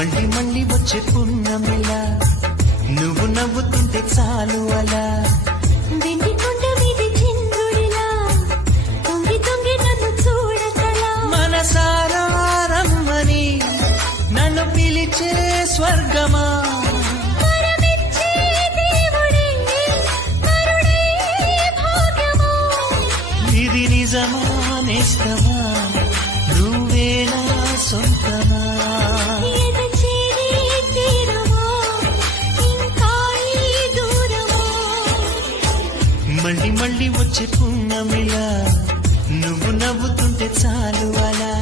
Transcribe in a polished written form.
మళ్ళీ మళ్ళీ వచ్చే పున్నమిలా నువ్వు నవ్వుతుంటే చాలు అలా వెండి కొండ మీద చంద్రుడిలా తొంగి తొంగి నన్ను చూడకలా మనసారా రమ్మని నన్ను పిలిచే స్వర్గమా వరమిచ్చే దేవుడే కరుణే భాగ్యమా ఇది నిజమా నేస్తమా నువ్వేనా సొంతమా ఎద చేరే తీరమా ఇంకా ఈ దూరమా మళ్ళీ మళ్ళీ వచ్చే పున్నమిలా నువ్వు నవ్వుతుంటే చాలు అలా